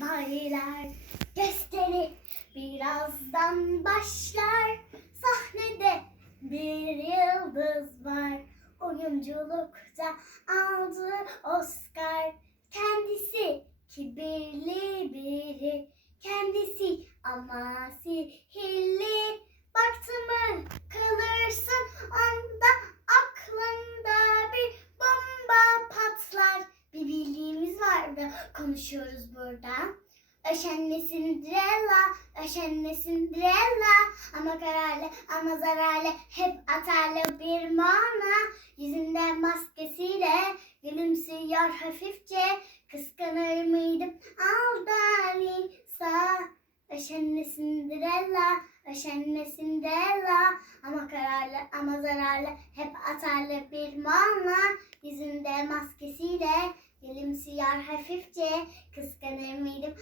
baylar gösteri birazdan başlar. Sahnede bir yıldız var. Oyunculukta aldı Oscar. Kendisi kibirli biri. Kendisi ama sihirli vardı konuşuyoruz burada. Öşenme Cinderella, öşenme Cinderella Ama kararlı ama zararlı hep atarlı bir mana. Yüzünde maskesiyle gülümsüyor hafifçe. Kıskanır mıydım? Aldanıysa Öşenme Cinderella, öşenme Cinderella Ama kararlı ama zararlı hep atarlı bir mana. Yüzünde maskesiyle gülümsüyor hafifçe Kıskanır mıydım